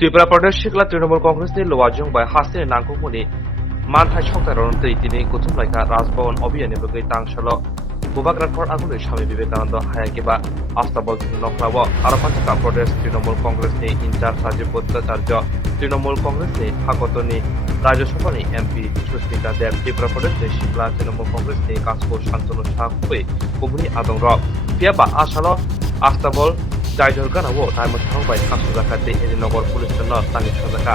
त्रिपुरा प्रदेश सिख्ला तृणमूल कांग्रेसनि लवाजों बाय हासिन नांगौमोनि मानथाय सकथायरन दैदिनै गौथुमलायखा राजभवन अभियाननि बगै तांसल बुबाग्राखर आगुनि स्वामी विवेकानंद हायाकिबा आस्ताबल नखराव आरपान्थिका प्रदेश तृणमूल कांग्रेसनि इनचार्ज राजीव भट्टाचार्य तृणमूल कांग्रेसनि हाकतनि राज्यसभानि एमपि सुस्मिता देव त्रिपुरा प्रदेशनि सिख्ला तृणमूल कांग्रेसनि कासको शान्तनु साखुबै कुमुनि आदंर पियाबा आसालो आस्ताबल गाइडर गानावो टाइम थांबाय कासु जाखाते एरिनगर पुलिस स्टेशन तानि सजाका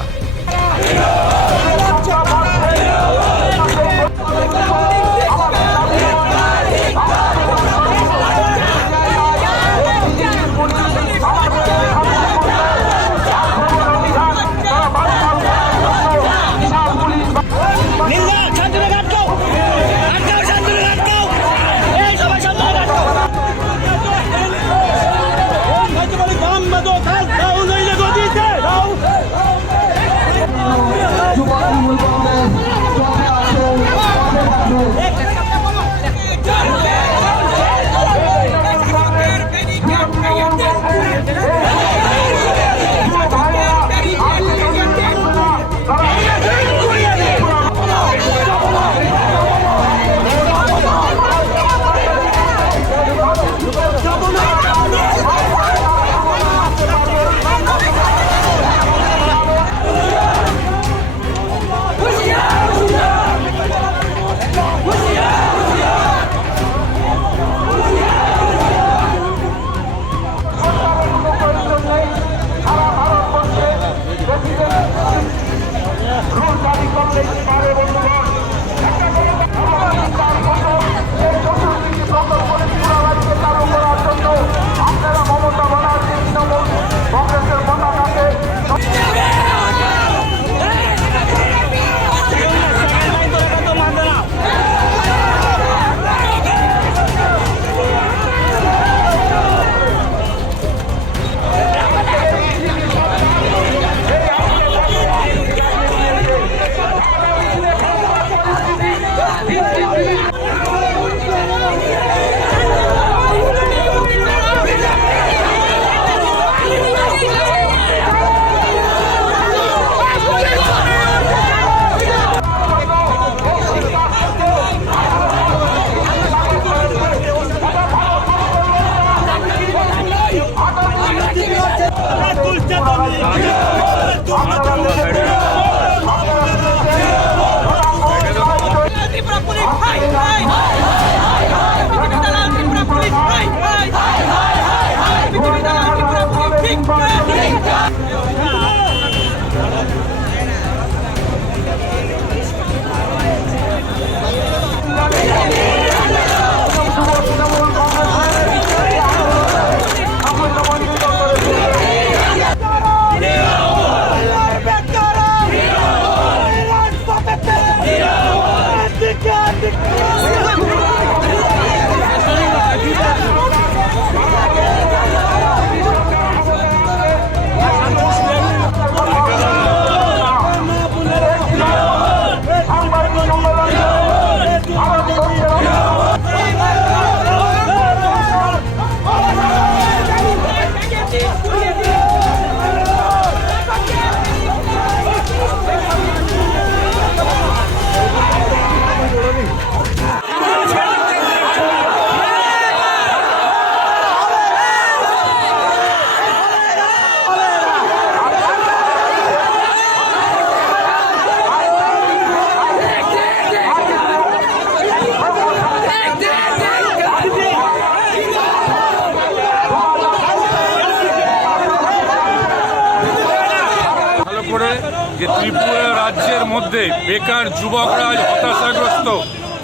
যে ত্রিপুরা রাজ্যের মধ্যে বেকার যুবকরা হতাশাগ্রস্ত,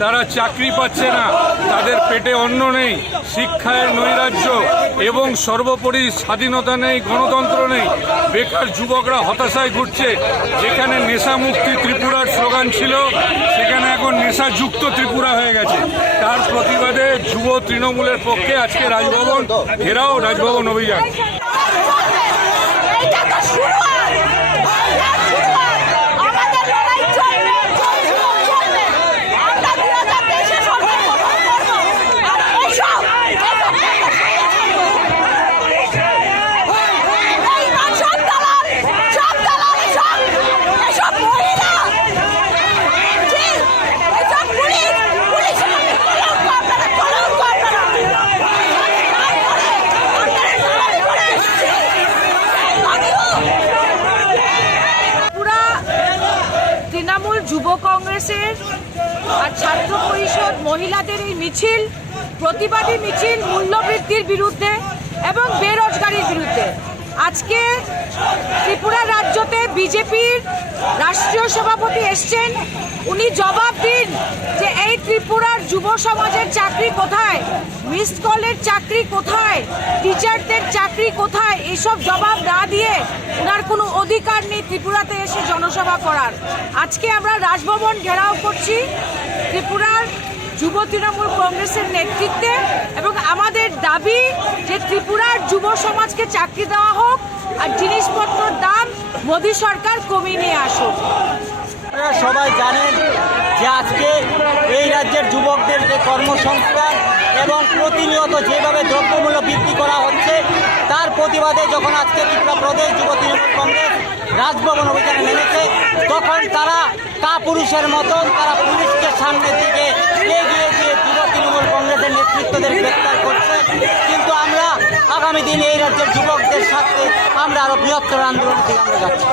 তারা চাকরি পাচ্ছে না, তাদের পেটে অন্ন নেই, শিক্ষায় নৈরাজ্য এবং সর্বোপরি স্বাধীনতা নেই, গণতন্ত্র নেই। বেকার যুবকরা হতাশায় ঘুরছে। যেখানে নেশা মুক্তি ত্রিপুরার স্লোগান ছিল, সেখানে এখন নেশাযুক্ত ত্রিপুরা হয়ে গেছে। তার প্রতিবাদে যুব তৃণমূলের পক্ষে আজকে রাজভবন ঘেরাও, রাজভবন অভিযান। সব কংগ্রেসের আর ছাত্র পরিষদ মহিলাদের এই মিছিল, প্রতিবাদী মিছিল মূল্যবৃদ্ধির বিরুদ্ধে এবং বেরোজগারির বিরুদ্ধে। আজকে ত্রিপুরা রাজ্যতে বিজেপির রাষ্ট্রীয় সভাপতি এসছেন, উনি জবাব দিন যে এই ত্রিপুরার যুব সমাজের চাকরি কোথায়, মিসড কলের চাকরি কোথায়, টিচারদের চাকরি কোথায়, এইসব জবাব না দিয়ে ওনার কোনো অধিকার নেই ত্রিপুরাতে এসে জনসভা করার। আজকে আমরা রাজভবন ঘেরাও করছি ত্রিপুরার যুব তৃণমূল কংগ্রেসের নেতৃত্বে, এবং আমাদের দাবি যে ত্রিপুরার যুব সমাজকে চাকরি দেওয়া হোক আর জিনিসপত্রের দাম মোদী সরকার কমিয়ে নিয়ে আসুক। আপনারা সবাই জানেন যে আজকে এই রাজ্যের যুবকদের যে কর্মসংস্থান এবং প্রতিনিয়ত যেভাবে দ্রব্যমূল্য বৃদ্ধি করা হচ্ছে তার প্রতিবাদে যখন আজকে ত্রিপুরা প্রদেশ যুব তৃণমূল কংগ্রেস রাজভবন অভিযানে নেমেছে, তখন তারা কাপুরুষের মতন তারা পুলিশকে সামনের দিকে এগিয়ে দিয়ে যুব তৃণমূল কংগ্রেসের নেতৃত্বদের গ্রেপ্তার করছে। কিন্তু আমরা আগামী দিনে এই রাজ্যের যুবকদের সাথে আমরা আরো বৃহত্তর আন্দোলনের দিকে আমরা যাচ্ছি।